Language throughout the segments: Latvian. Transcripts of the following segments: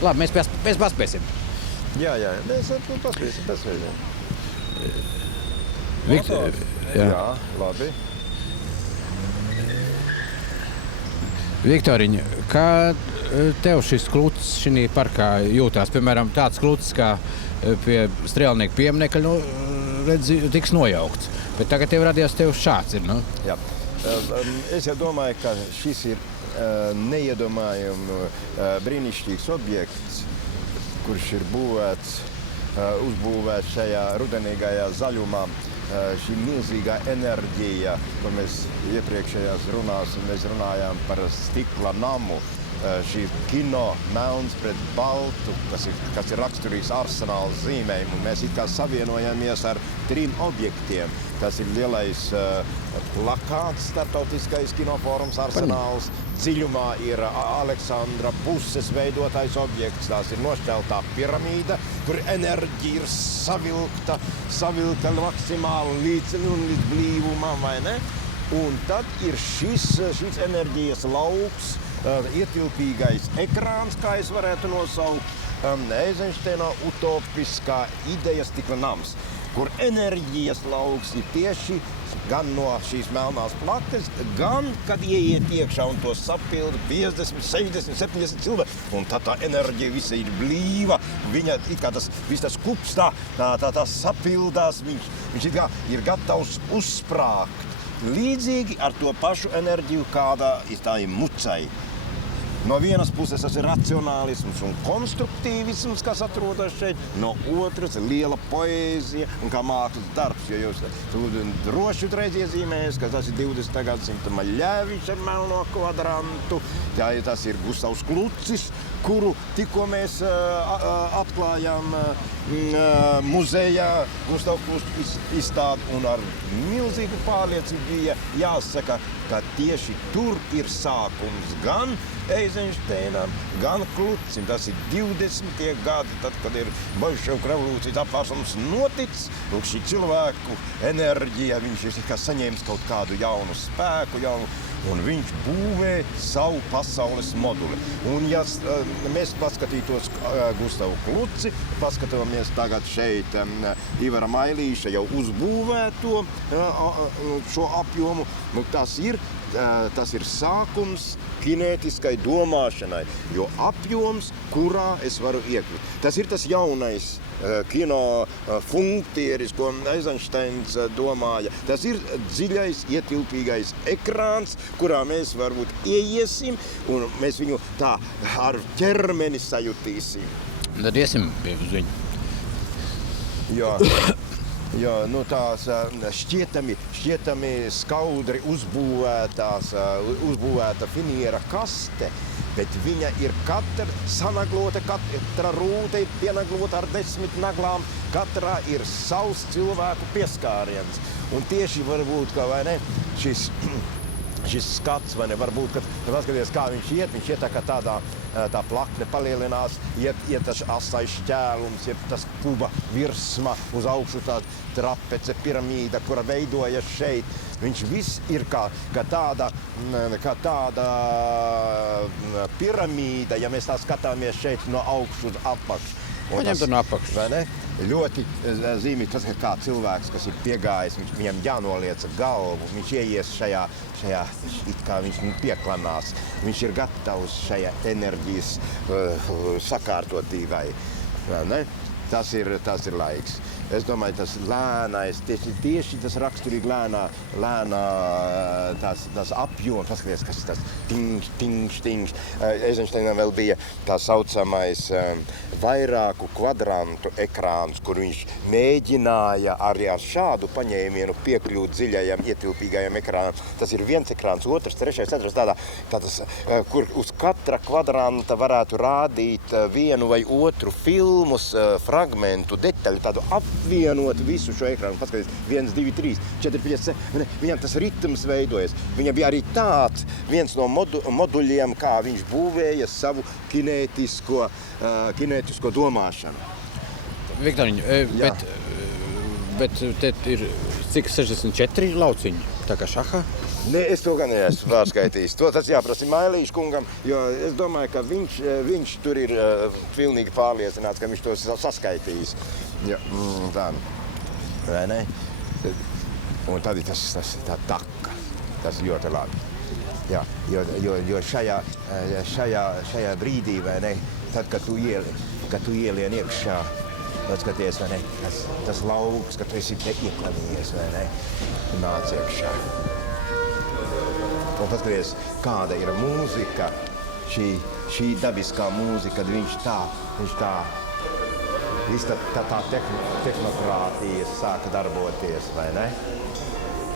Labi, mēs paspēsim. Jā, mēs paspēsim. Jā, labi. Viktoriņa, kā tev šis klucis šī parkā jūtās? Piemēram, tāds klucis kā pie Strēlnieku pieminekļa, redzi, tiks nojaukts. Bet tagad tev radījās šāds ir, Jā. Es jau domāju, ka šis ir neiedomājami brīnišķīgs objekts, kurš ir uzbūvēts šajā rudenīgajā zaļumā. Šī milzīgā enerģija, ko mēs iepriekšējās runās mēs runājām par stikla namu. Šī kino melns pret baltu, kas ir raksturīgs Arsenāla zīmēm, un mēs it kā savienojamies ar 3 objektiem. Tas ir lielais plakāts, starptautiskais kinofórums Arsenāls. Dziļumā ir Aleksandra Puses veidotais objekts. Tās ir nošķeltā piramīda, kur enerģija ir savilkta maksimāli līdz blīvumam, vai ne? Un tad ir šis enerģijas lauks, ietilpīgais ekrāns, kā es varētu nosaukt, Eizenšteina utopiskā ideja stikla nams, kur enerģijas lauks ir tieši gan no šīs melnās plakas, gan, kad ieiet iekšā un to sapilda 50, 60, 70 cilvēki. Un tā enerģija visa ir blīva, viņa it kā viss tas kups tā sapildās, viņš ir gatavs uzsprāgt. Līdzīgi ar to pašu enerģiju, kāda ir tā mucai. No vienas puses tas ir racionālisms un konstruktīvisms, kas atrodas šeit, no otras liela poēzija un kā mākslas darbs, jo jūs droši reiz iezīmējat, ka tas ir 20. gadsimta Maļevičs ar melno kvadrantu, tas ir Gustavs Klucis, kuru tikko mēs atklājām muzejā Gustavs Klucis izstādi, un ar milzīgu pārliecību bija jāsaka, ka tieši tur ir sākums gan Eizenšteinam, gan Klucim. Tas ir 20. gadi, tad, kad ir Bolševiku revolūcijas apvērsums noticis. Lūk, šī cilvēku enerģija, viņš ir kā saņēmis kaut kādu jaunu spēku, un viņš būvē savu pasaules moduli. Un ja mēs paskatītos Gustavu Kluci, paskatāmies tagad šeit Ivara Mailīša jau uzbūvēto šo apjomu, tas ir sākums kinētiskai domāšanai, jo apjoms, kurā es varu iekļūt. Tas ir tas jaunais kino funktieris, ko Eizenšteins domāja. Tas ir dziļais, ietilpīgais ekrāns, kurā mēs varbūt ieiesim, un mēs viņu tā ar ķermeni sajutīsim. Tad iesim uz viņu. Jā, tās šķietami skaudri uzbūvēta finiera kaste, bet viņa ir katra rūte ir pienaglota ar 10 naglām, katrā ir savs cilvēku pieskāriens. Un tieši varbūt, ka vai ne, šis skats, vai ne, varbūt, kad paskaties, kā viņš iet tā kā tā plakne palielinās, iet tas asais šķēlums, iet tas kuba virsma uz augšu, tā trapece, piramīda, kura veidojas šeit. Viņš viss ir kā tāda piramīda, ja mēs tā skatāmies šeit no augšu uz apakšu. Paņem tur no apakšas. Vai ne? Ļoti zīmīgi, tas ir kā cilvēks, kas ir piegājis, viņam jānolieca galvu, viņš ieies šajā it kā viņš pieklanās, viņš ir gatavs šajā enerģijas sakārtotībai. Ne? Tas ir laiks. Es domāju, tas lēnais, tieši tas raksturīgi lēnā tas apjoms, paskaties, kas ir tas tingš. Eizenšteinam vēl bija tā saucamais vairāku kvadrantu ekrāns, kur viņš mēģināja arī ar šādu paņēmienu piekļūt dziļajam, ietilpīgajam ekrānam. Tas ir viens ekrāns, otrs, trešais, ceturtais, kur uz katra kvadranta varētu rādīt vienu vai otru filmus, fragmentu, detaļu, tādu apvienot visu šo ekrānu. Paskaties, 1, 2, 3, 4, 5, 6. Viņam tas ritms veidojas. Viņam bija arī tāds viens no moduļiem, kā viņš būvēja savu kinētisko domāšanu. Viktoriņa, bet te ir cik 64 lauciņi, tā kā šahā? Ne, es to gan neesmu pārskaitījis. To tas jāprasa Mailīša kungam, jo es domāju, ka viņš tur ir pilnīgi pārliecināts, ka viņš to saskaitījis. Ja, tā, vai ne? Un tad ir tā taka. Tas ļoti labi. Jā, jo šajā brīdī, vai ne, tad, kad tu ielien iekšā, skaties, vai ne, tas lauks, ka tu esi ieklavījies, vai ne, un nāc iekšā. Un paskaties, kāda ir mūzika, šī dabiskā mūzika, kad viņš tā, viss tā tehnokrātija sāka darboties, vai ne?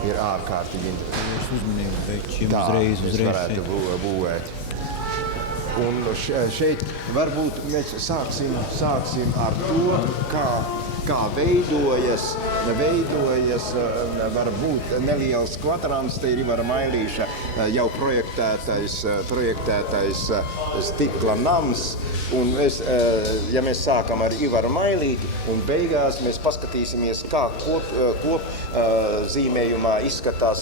Ir ārkārtīgi. Es uzmanību, bet šim Tā, uzreiz varētu būvēt. Un šeit varbūt mēs sāksim ar to, kā veidojas varbūt neliels kvadrans, te ir Ivara Mailīša jau projektētais stikla nams. Un ja mēs sākam ar Ivaru Mailīti un beigās mēs paskatīsimies, kā zīmējumā izskatās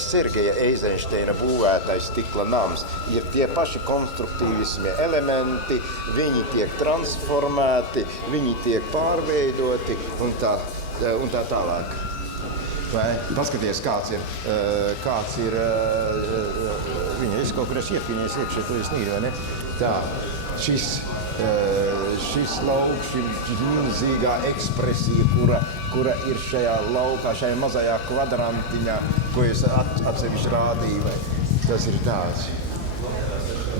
Sergeja Eizenšteina būvētais stikla nams. Ir tie paši konstruktīvismie elementi, viņi tiek transformēti, viņi tiek pārveidoti un tā tālāk. Vai? Paskaties, kāds ir viņa, es kaut kur esmu iepīņējis iekšē, to es nīru, vai ne? Tā, šis lauks, šī milzīgā ekspresija, kura ir šajā laukā, šajā mazajā kvadrantiņā, ko es atsevišķi rādīju, vai? Tas ir tāds.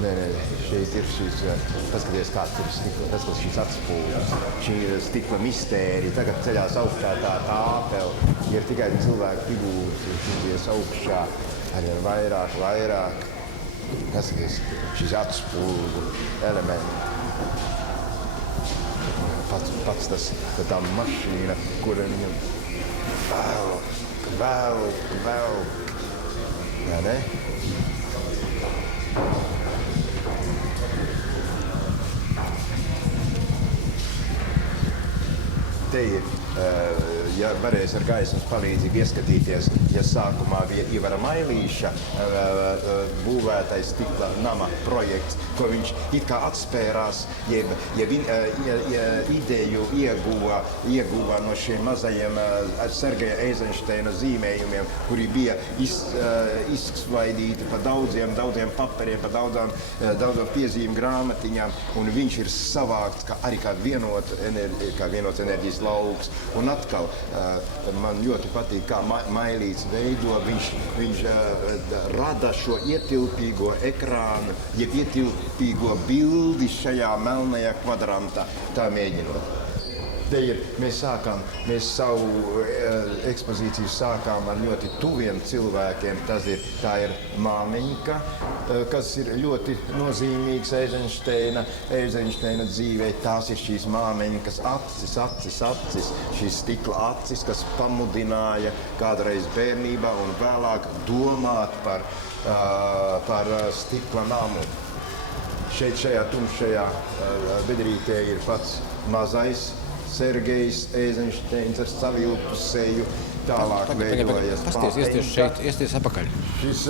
Nē, šeit ir šis, paskaties, kāds ir stikla, tas, kas šis atspūļas, šī ir stikla mistērija, tagad ceļās augšā tā āpeli, ir tikai cilvēku figūras, šīs augšā, arī vairāk, paskaties, šis atspūļu elementi. Pats tā mašīna, kura viņam velk, jā, ne? Te ir, ja varēs ar gaismas palīdzību ieskatīties, ja sākumā bija Ivara Mailīša būvētais stikla nama projekts, ko viņš it kā atspērās, jeb ideju ieguva no šiem mazajiem Sergeja Eizenšteina zīmējumiem, kuri bija izsvaidīti pa daudziem paperiem, pa daudzām piezīmju grāmatiņām, un viņš ir savākts arī kā vienots enerģijas lauks. Un atkal man ļoti patīk, kā Mailīts veido, viņš rada šo ietilpīgo ekrānu, jeb ietilpīgo bildi šajā melnajā kvadrantā, tā mēģinot. Te ir, mēs savu ekspozīciju sākām ar ļoti tuviem cilvēkiem. Tā ir māmiņka, kas ir ļoti nozīmīgs Eizenšteina dzīvē. Tās ir šīs māmiņkas acis, šīs stikla acis, kas pamudināja kādreiz bērnībā un vēlāk domāt par stikla namu. Šeit šajā tumšajā bedrītē ir pats mazais Sergejs Eizenšteins ar savilpu seju, tālāk veidojas Pasties, iesties apakaļ. Šis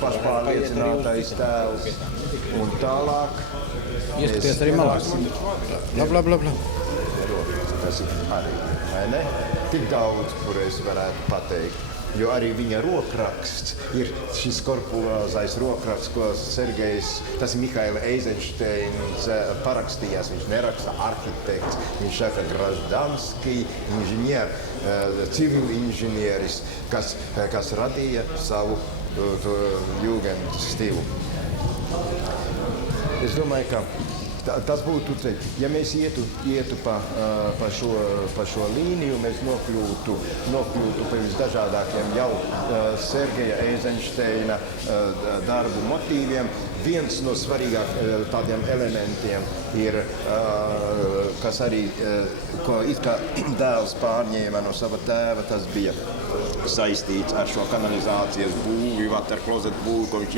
pašpārliecinātais tēls. Un tālāk Iesties arī malās. Labi. Tas ir arī, vai ne? Tik daudz, kur es varētu pateikt. Jo arī viņa rokraksts ir šis korpulāzais rokraksts, ko Sergejs, tas ir Mihaila Eizenšteins parakstījās. Viņš neraksta arhitekts, viņš saka Grajdanski, civilinženieris, kas radīja savu jūgendu stilu. Es domāju, ka tas būtu, ja mēs ietu pa šo līniju, mēs nokļūtu pa visdažādākiem jau Sergeja Eizenšteina darbu motīviem. Viens no svarīgākajiem tādiem elementiem ir, kas arī, ko it kā dēls pārņēma no sava tēva, tas bija saistīts ar šo kanalizācijas būvi, watercloset būvi, ko viņš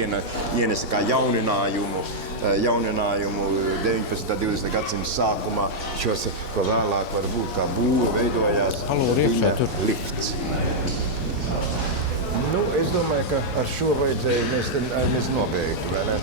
ienesa kā jauninājumu 19. 20. gadsimta sākumā, šos, ko vēlāk var būt kā būve, veidojās viņa lifts. Nu, es domāju, ka ar šo vajadzēja mēs nobeigt, vai ne?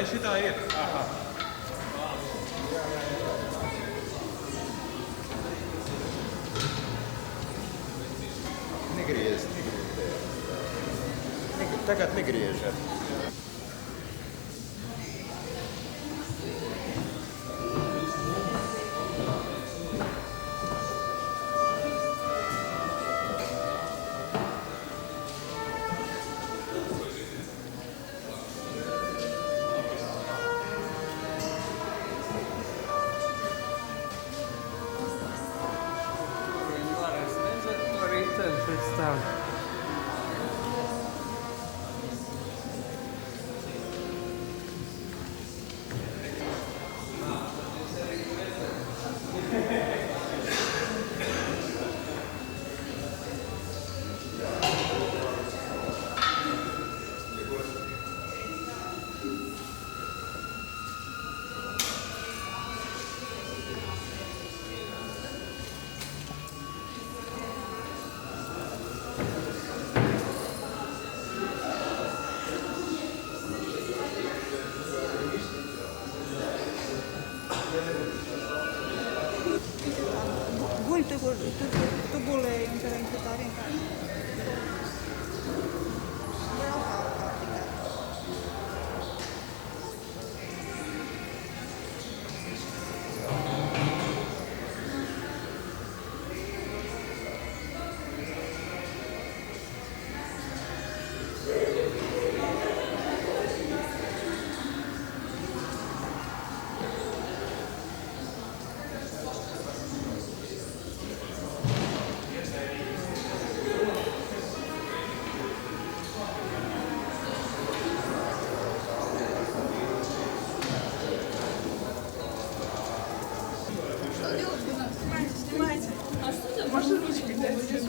vai šitā ir? Aha. Negriez. Tagad negriežat. Varēs redzēt to riteni pēc tam. Tu gulēji un tev viņa tā vienkārši.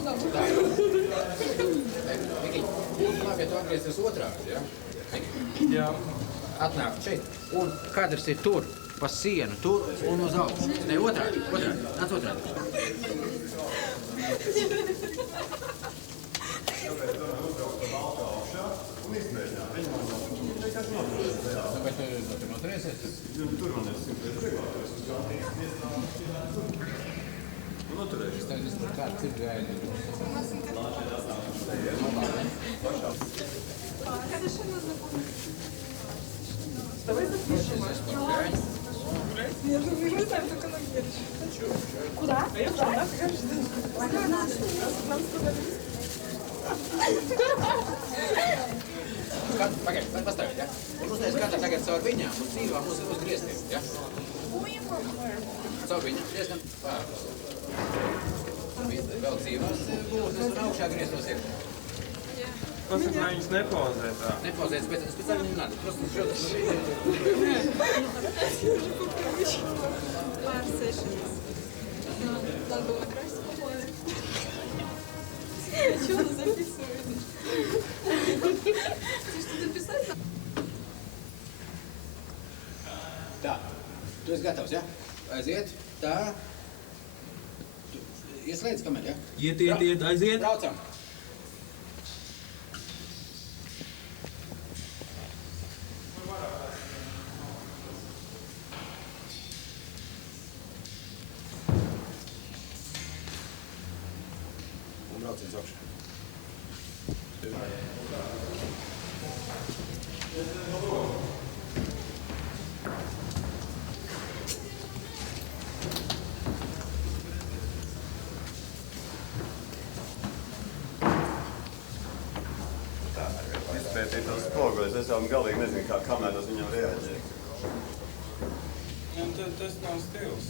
Braukā tikai. Labi, ja tu atgriezies otrādi, ja? Jā. Atnāk šeit, un kadrs ir tur, pa sienu, tur un uz augšu. Ne, otrādi, nāc otrādi. Nu, bet tu noturēsies? Tur man ir 100 priekšā. Es tev nezinu, kāds ir gaidi. Давай запишем. Я же не знаю, только на едешь. Куда? А я уже нас Pagaid, pastāvīt, ja? Un uzliec katru tagad caur viņām un dzīvām uz griestiem, ja? Caur viņām, diezgan pārāk. Vēl dzīvās būtnes un augšā griestos ir. Pasaka, viņas nepozē tā. Nepozēt, speciāli не надо, просто šodien. Я уже попривычила. Пар сешенс. Надо было накрасить по-моему. Что она записывает? Ты что записать? Tā, tu esi gatavs, ja? Aiziet, tā. Ieslēdz kameru, ja? Iet, aiziet. Braucam. Un brauciens augšā. Izpētīt tos spoguļus, es jau galīgi nezinu, kā kameras viņam reaģē. Tas nav stils.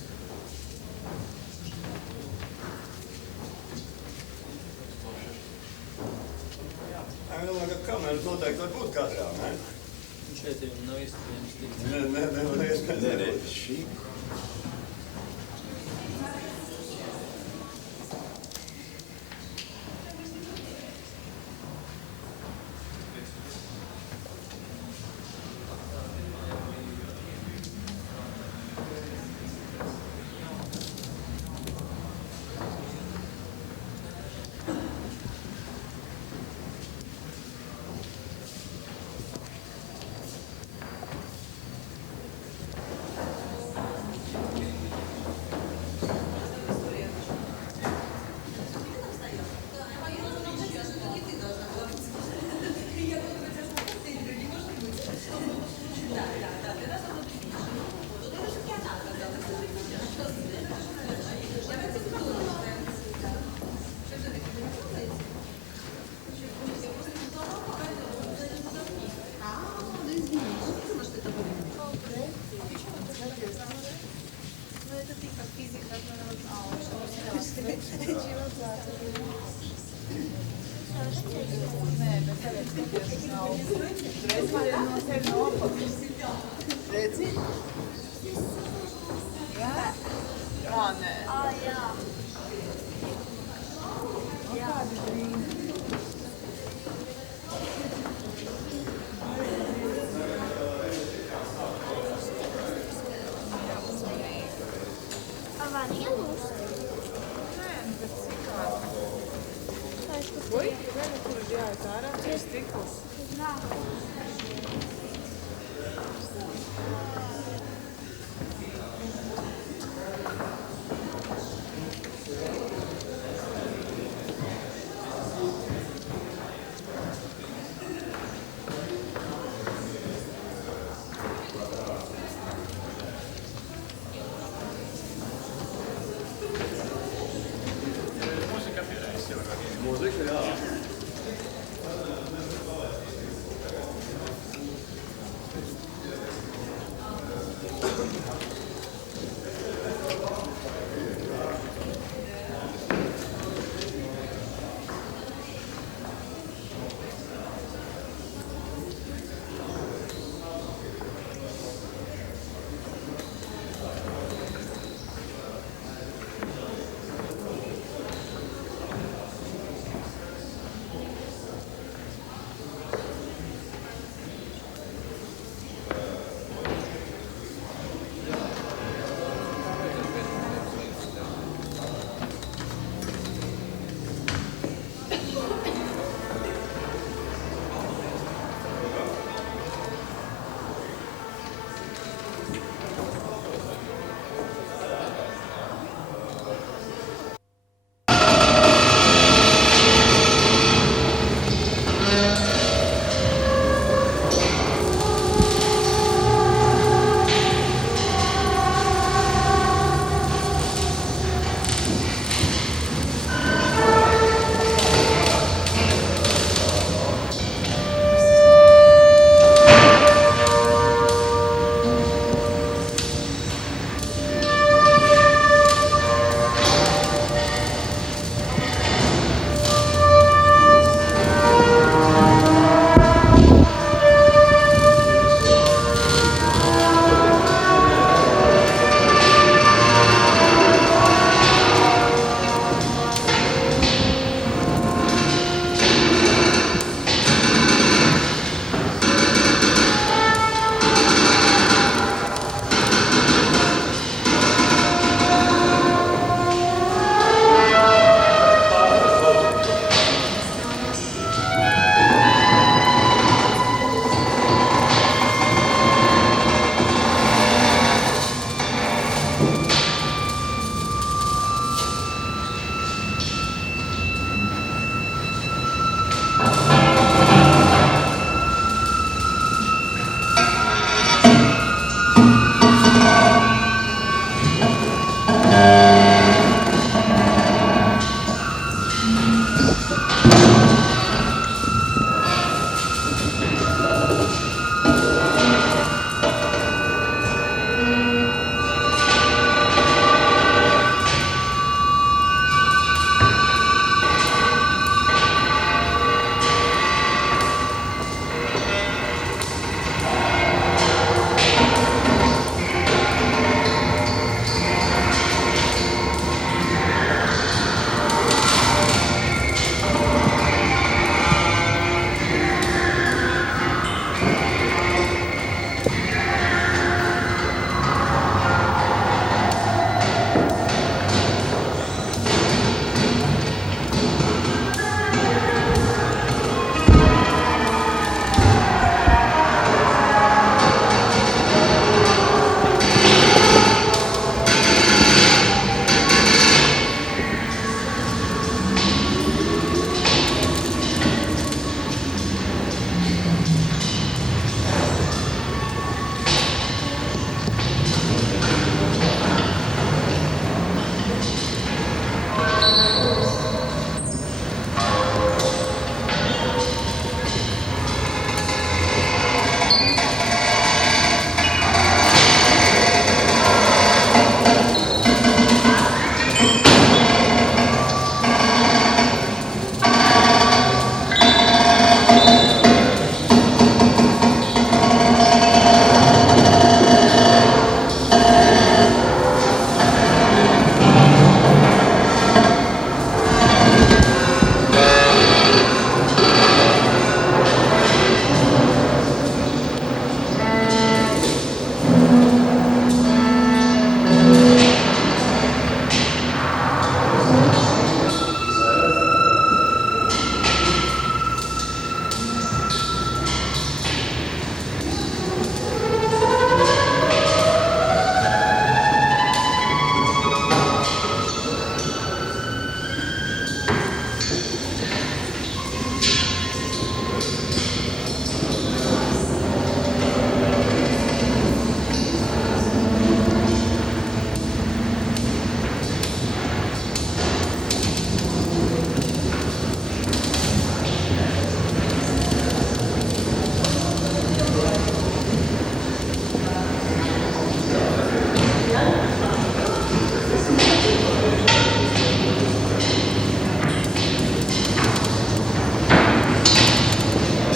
Es domāju, ka kameras noteikti var būt katrā, ne? Šeit jau nav iespējams tikt. Nē, iespējams. Šī. Var det en ost? Oi, vēl tur ir jāiet ārā, tas ir stikls. Jā.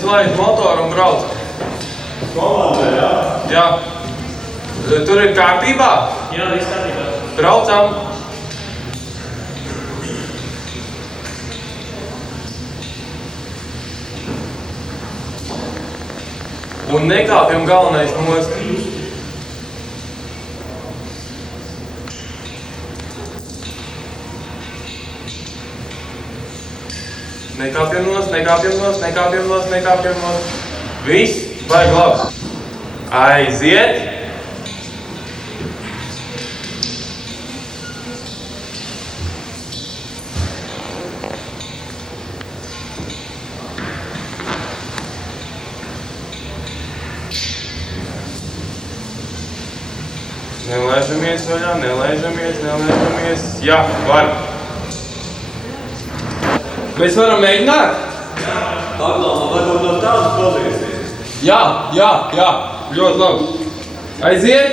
Laid motoru un brauc. Komandai, jā? Jā. Tur ir kārtībā? Jā, viss kārtībā. Braucam. Un nekāpjam galvenais nost. Nekāpjam nost, nekāpjam nost, nekāpjam nost, nekāpjam nost. Viss, vajag labs. Aiziet. Nelaižamies vaļā, nelaižamies. Jā, var. Mēs varam mēģināt? Pagalma, varbūt no tādas pozīcijas. Jā. Ļoti labi. Aiziet.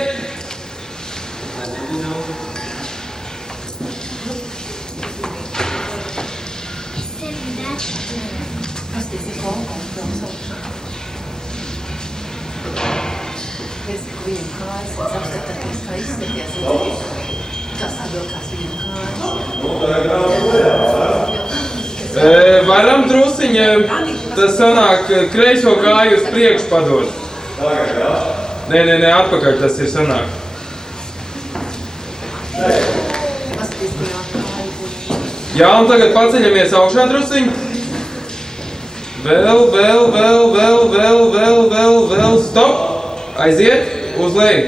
Viņam kājas, apskatāties, kā izskaties, un kas atbilkās viņam kājas. Varam drusiņa, tas sanāk kreiso kāju uz priekšu padot. Tagad, jā? Nē, atpakaļ tas ir sanāk. Paskaties, kurā kāja būs. Jā, un tagad paceļamies augšā drusiņ. Vēl, stop! Aiziet, uz leju.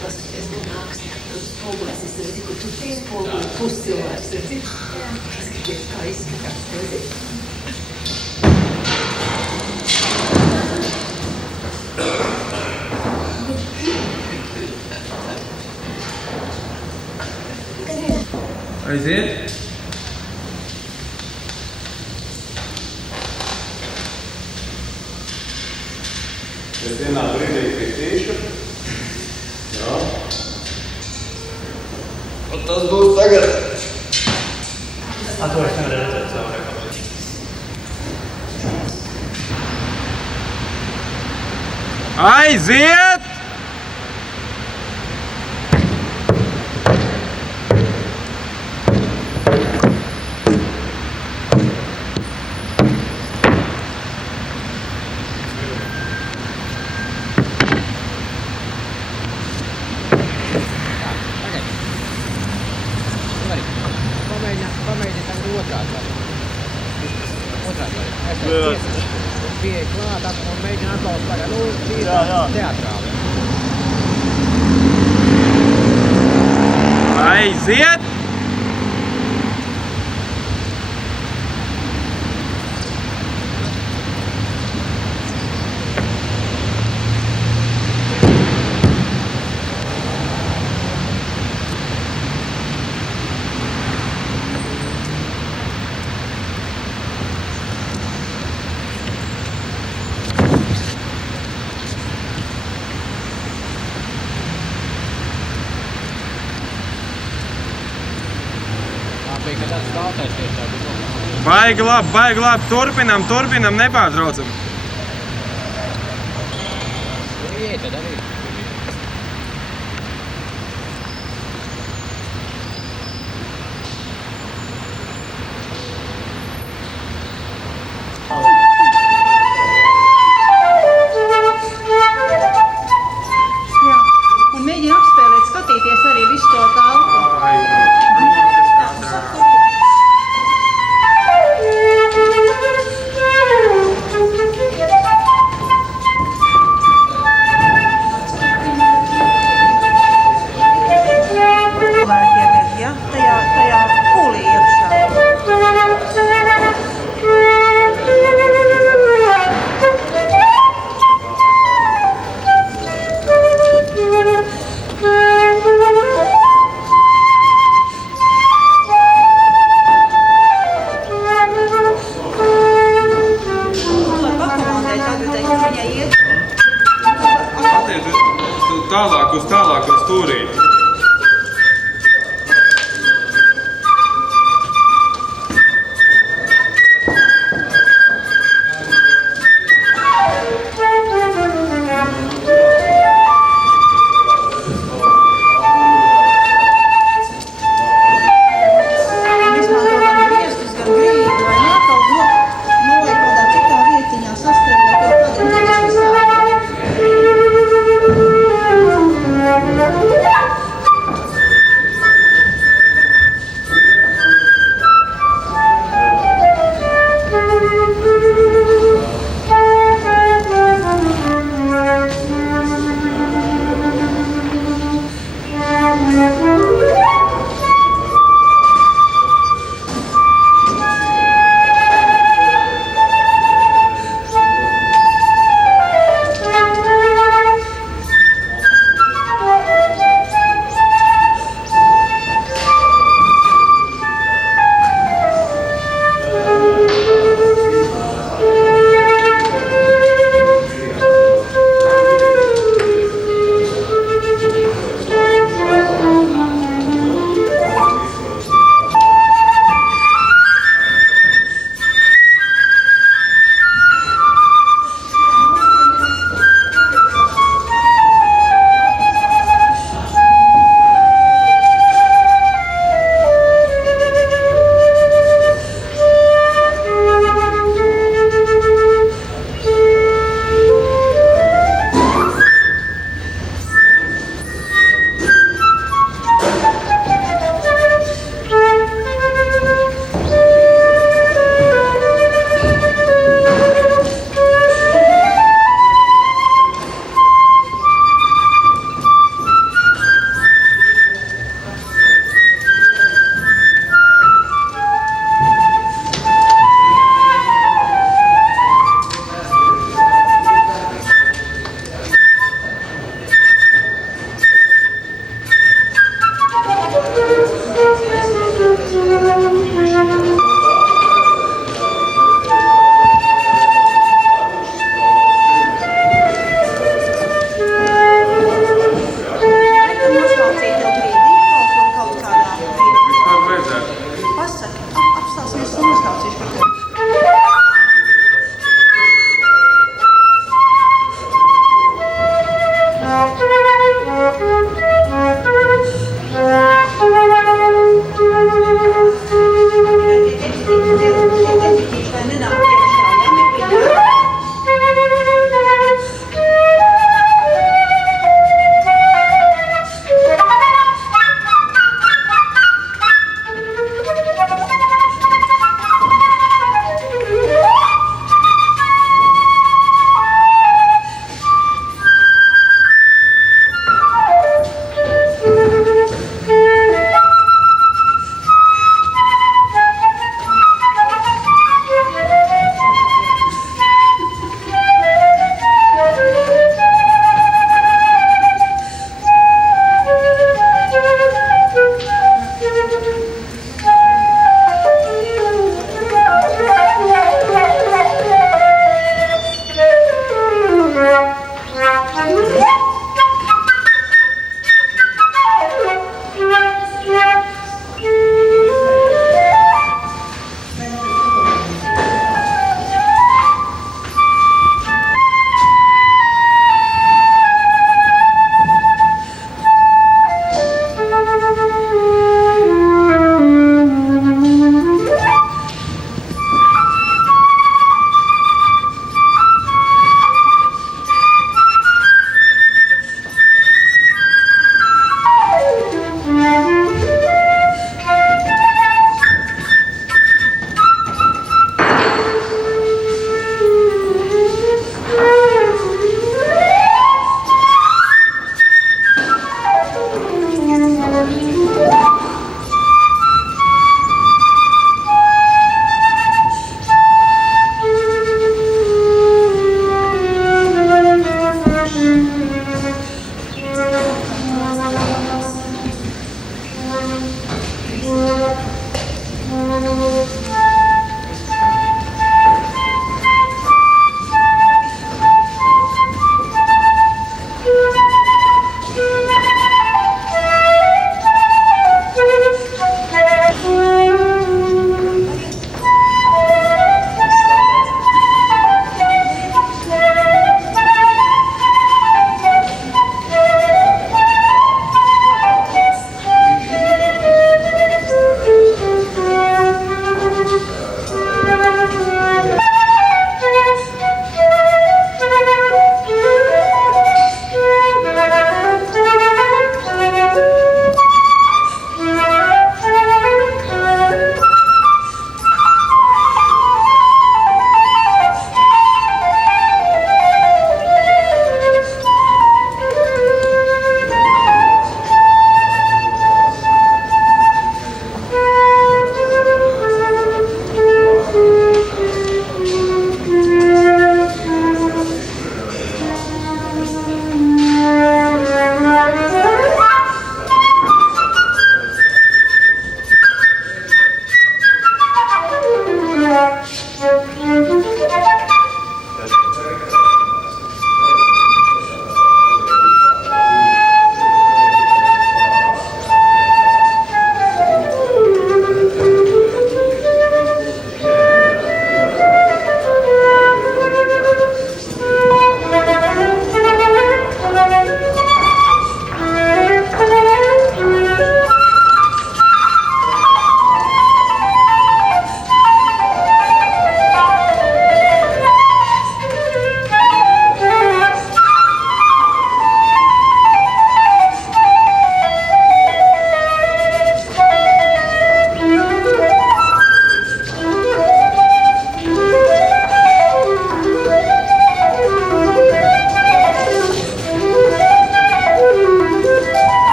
Paskaties, kur nāks, tur spogulēs, es redzi, kur tur spoguli pusscilvēks, redzi? Paskaties, kā izskatās, redzi? Aiziet. Es vienā brīdī kritīšu. Jā. Un tas būs tagad. To es nevaru redzēt savu reklāmu. Aiziet! Pamēģini tagad otrādi. Pieeja klāt, un mēģini atkal pagaid. Teatrāli. Aiziet! Baigi labi. Turpinam, nepārtraucam. Jā. Un mēģina apspēlēt, skatīties arī visu to telpu.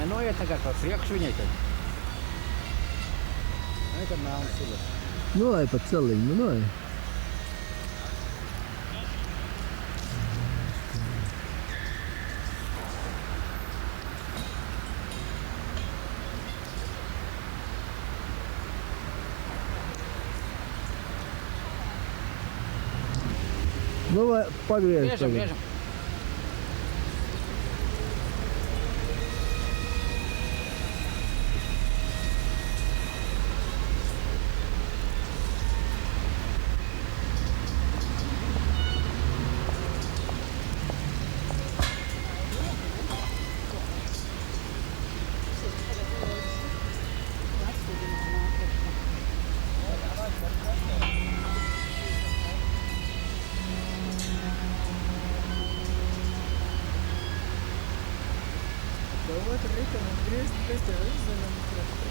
Nenoiet tagad pa priekšu viņai tad. Nē, kad melns ir. Nu, lai pa celiņu, nu, lai. Nu, vai pagriež Biežam, tagad. biežam.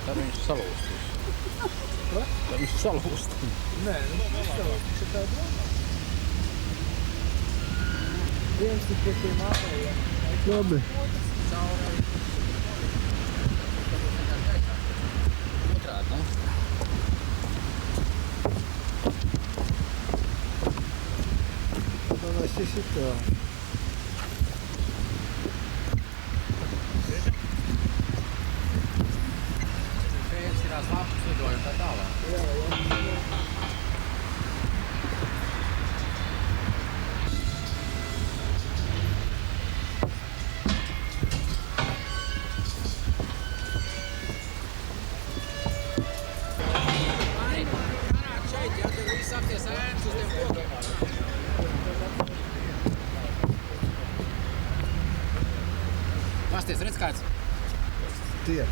Tad viņš salūstīs. Tad viņš salūstīs. Nē, nu, salūstīs ir tā domā. Viens ir pie tiem ārējiem. Labi. Otrādi, ne? Man es šitā. Viens ir tās lapas lidojumi tā tālāk. Jā. Šeit, ja tur viss apties ēnas uz tiem kokiem. Pasties, redz kāds? Tiek.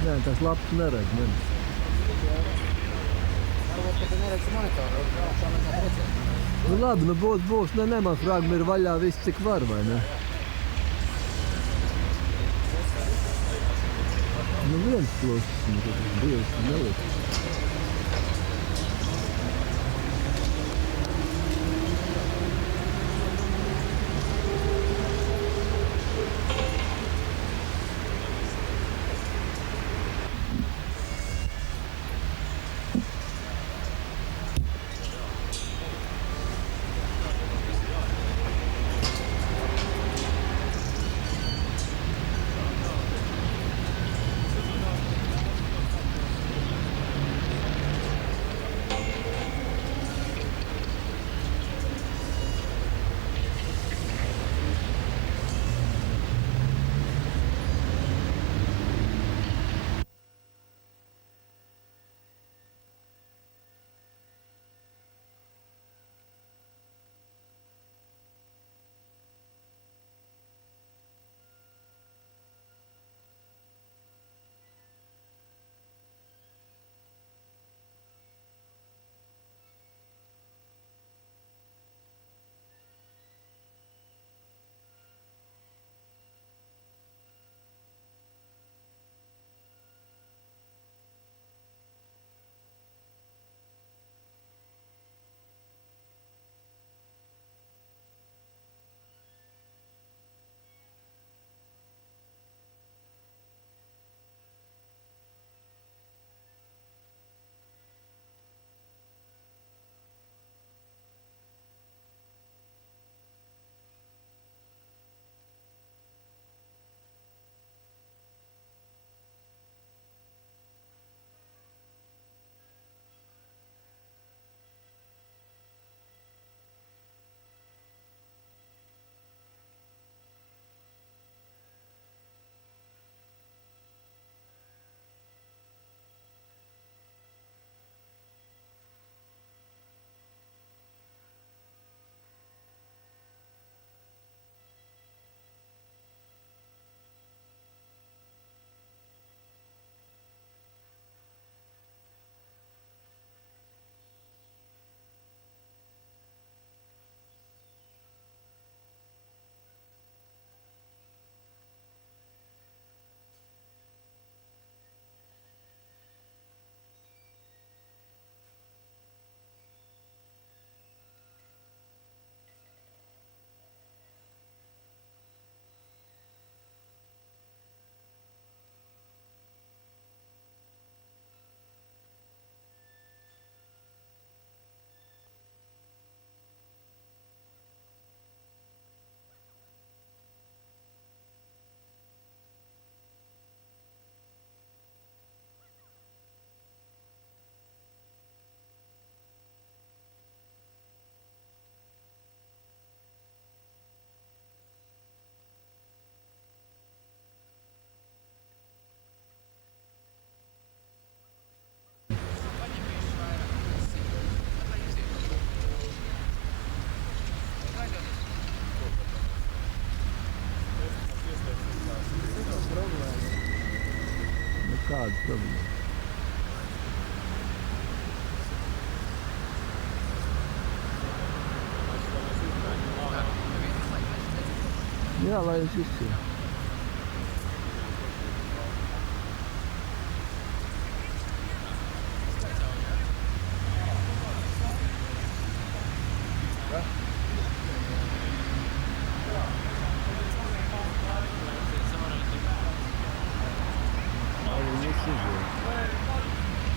Nē, tas labs neredz, ne? Varbūt, ka tu neredzi monitoru, šā mēs redzēt. Nu labi, nu būs, ne, man fragmi ir vaļā viss, cik var, vai ne? Nu viens pluss, nu tad divs neliks. nekādas problēmas. Jā, lai viņš izsien.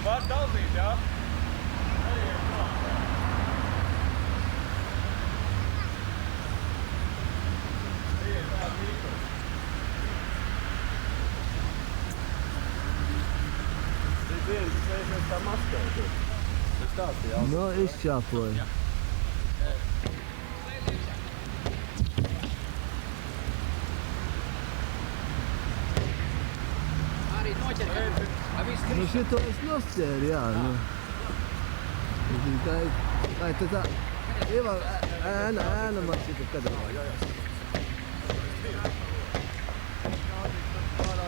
Var tausīt, jā? Viens sēžas tā maskē. Tas tāds jā. No, izčāpoja. Arī noķer. Nu, šito es noscēru, jā. Nu. Tā ir tā ēna man šita kadrā.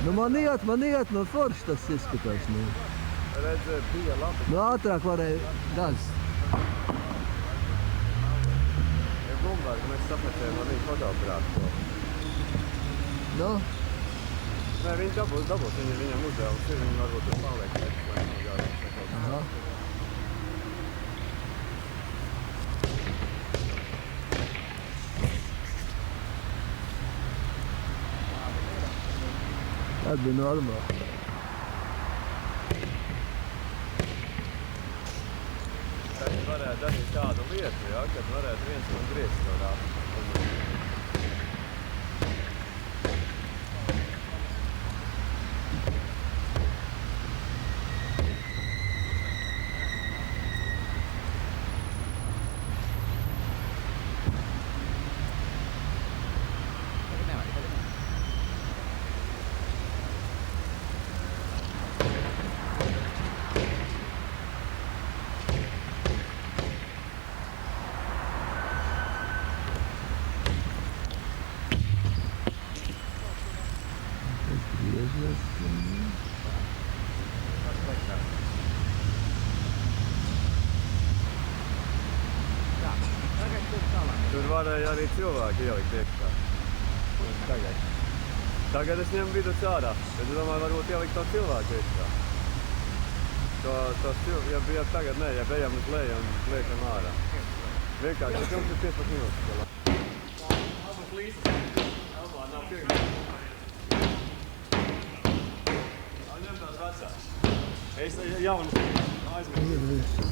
Nu, man iet, no forši tas izskatās. Nu. Redz, bija labi. Nu, ātrāk varēja gaz. Ja Blumberg, mēs sapratējām ar viņu fotogrāfu. Nu? Nē, viņš dabūs, viņam uzdevums ir, viņi varbūt tur paliek. Aha. Tas bija normāli. Tad varētu darīt tādu lietu, ja, kad varētu viens man griezt no rāta. Tur varēja arī cilvēki ielikt iekšā. Tagad es ņemu vidus ārā, bet es domāju, varbūt ielikt to cilvēku iekšā. Ja bija tagad, nē, ja bijām uz leju un liekam ārā. Vienkārši, tas jums ir 15 minūtes. Abas līdzi. Abā nav pirmā. Ņem tās vecās. Es jaunu aizmirstu.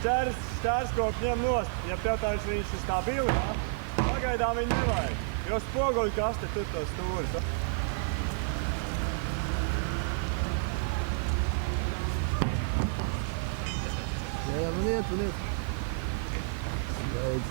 Šķērskoku ņem nost. Ja jautājums, viņš ir stabili, pagaidām viņi nevajag. Jo spoguļu kaste tur tos stūris. Jā, man iet. Beidz.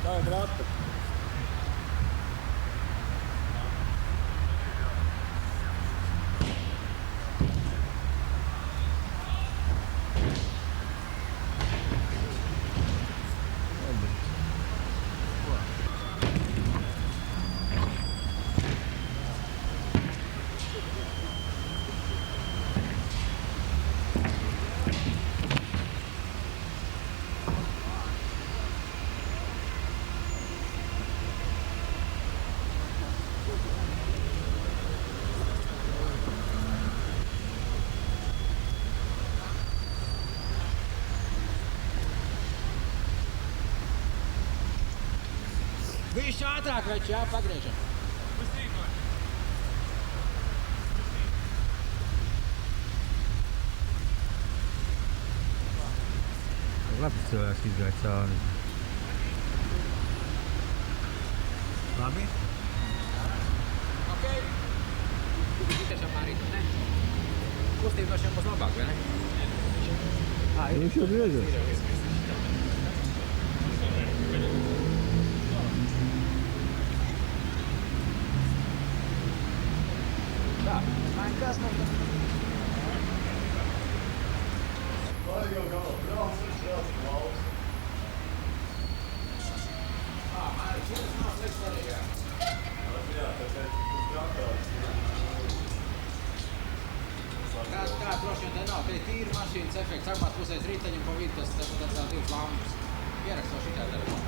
Tā ir rata. Viņš ātrāk vai čā pagriežam. Labi cilvēks izgāja cauri. Labi? Ok. Tiešām arī, ne? Kustība no šiem būs labāk, vai ne? Viņš jau griežas. Tā, kas mums tas? Kā droši vien te nav, te ir tīra mašīnas efekts, sākumās pusēs riteņiem pa vidu, tas divas lampas. Ieraksto šitā telefonu.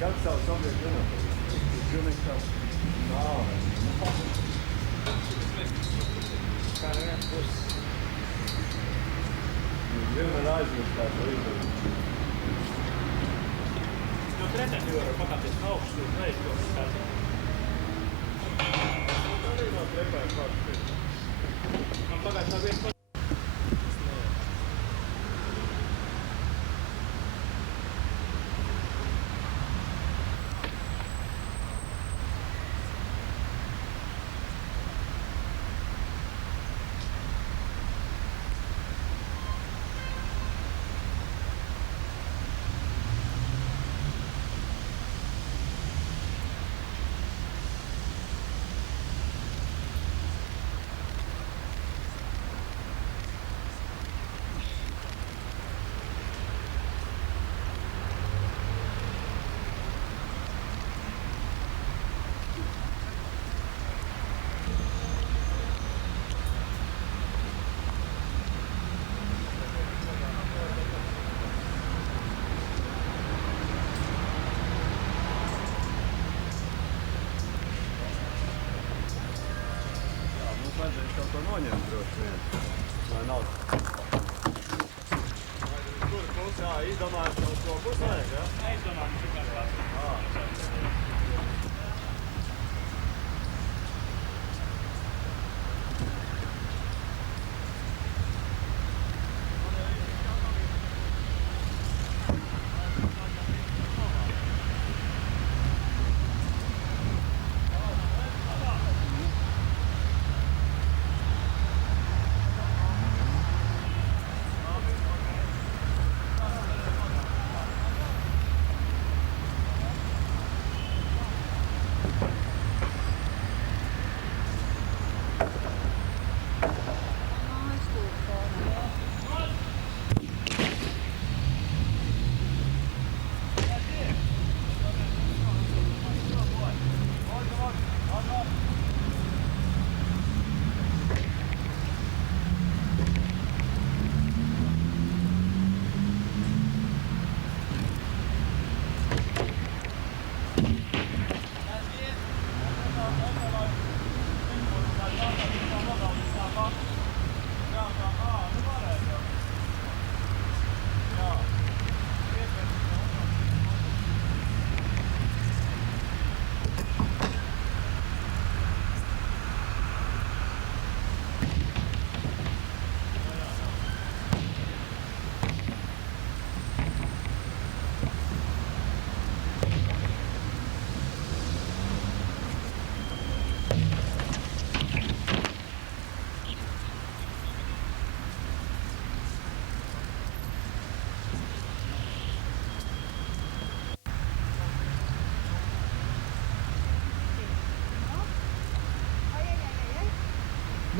Kāds savs objekts vienotājs? Pilnīgi savs. Kā neviens puses. Vienmēr aizmirst tā šo izdarīt. No treniņu var pakāpties no augšas uz leju, ko tas kāds. Arī no trepēm pārspīt. Man pagājušā nav viens Vajadzēs kaut ko noņemt droši vien. Lai nav. Kur pusē? Izdomājums uz ko pusē, ja? neizdomājums tikai tās.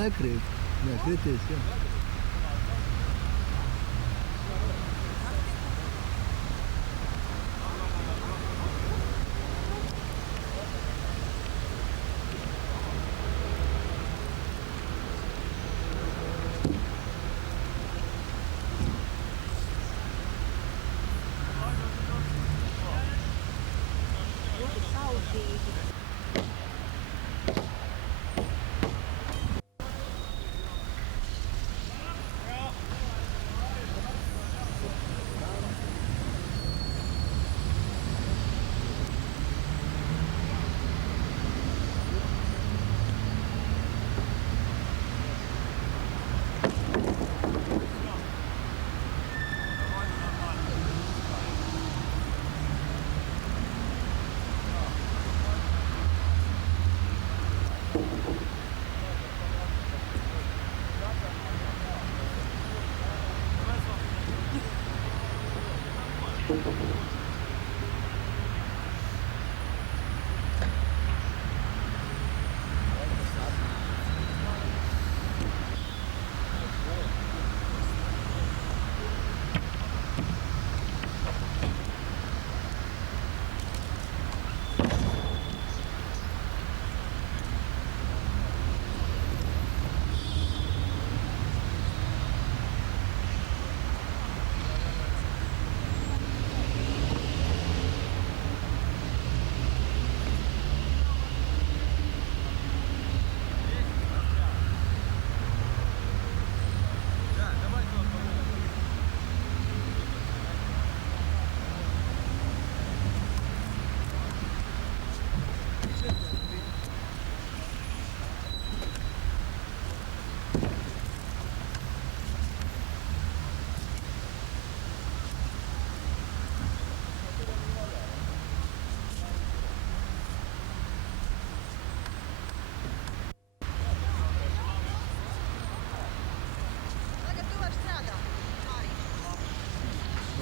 Nekrīt. Nekritīs, jā.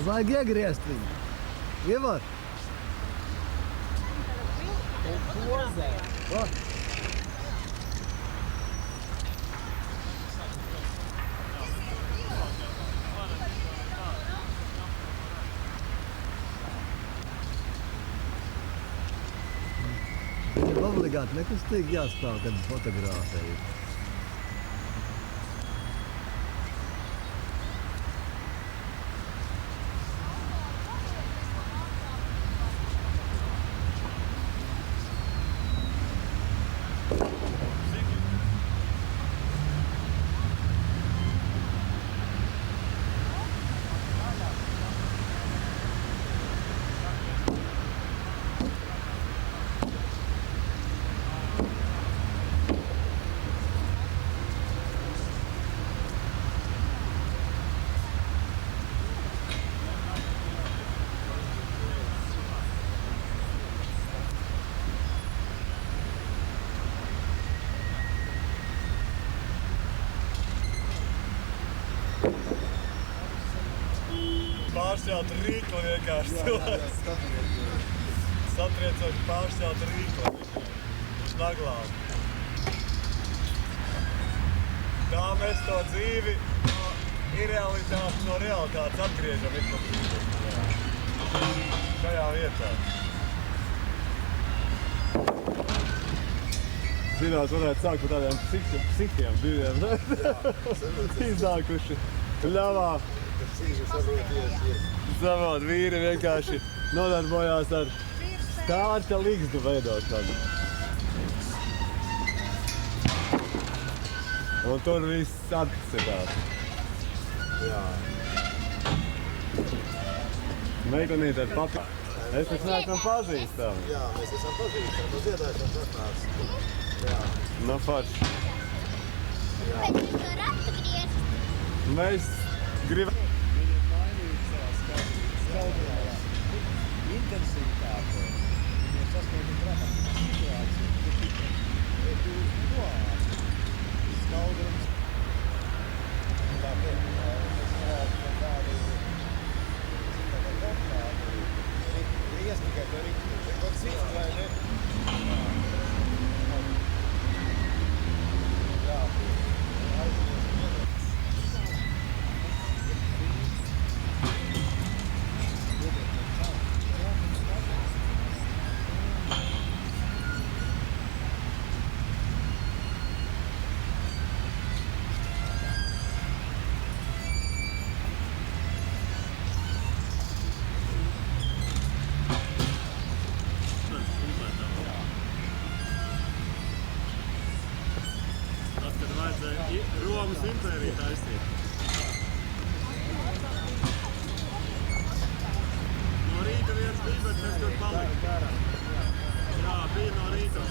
Vajag iegriezt viņu. Ievar. Ir obligāti nekustīgi jāstāv, kad fotografēju. Pāršķelt rīkli vienkārši cilvēks. Satriecoši pāršķelt rīkli uz naglām. Tā mēs to dzīvi no irrealitātes, no realitātes atgriežam šajā vietā. Zinās, varētu sākt par tādiem psihiem diviem, ne? Iznākuši ļavā. Savot vīri vienkārši nodarbojās ar stārta ligzdu veidošanu. Un tur viss atcitās. Jā. Meitenīte ar papi. Es pēc neesam pazīstami. Jā, mēs esam pazīstami. No dziedāšanas atnāc. Jā. No forši. Jā. Bet jūs var atgriezt. Mēs gribam... Intensitāte. Viņiem saskaita dramatisku situāciju. Bet tu noāci. Skaudrums. Tā es varētu tādu kontrādu. Lies tikai to riktu. Ir kaut cits vai ne? Jā. Romas impērija taisīt. No rīta viens bija, bet mēs tur palika. Jā, bija no rīta.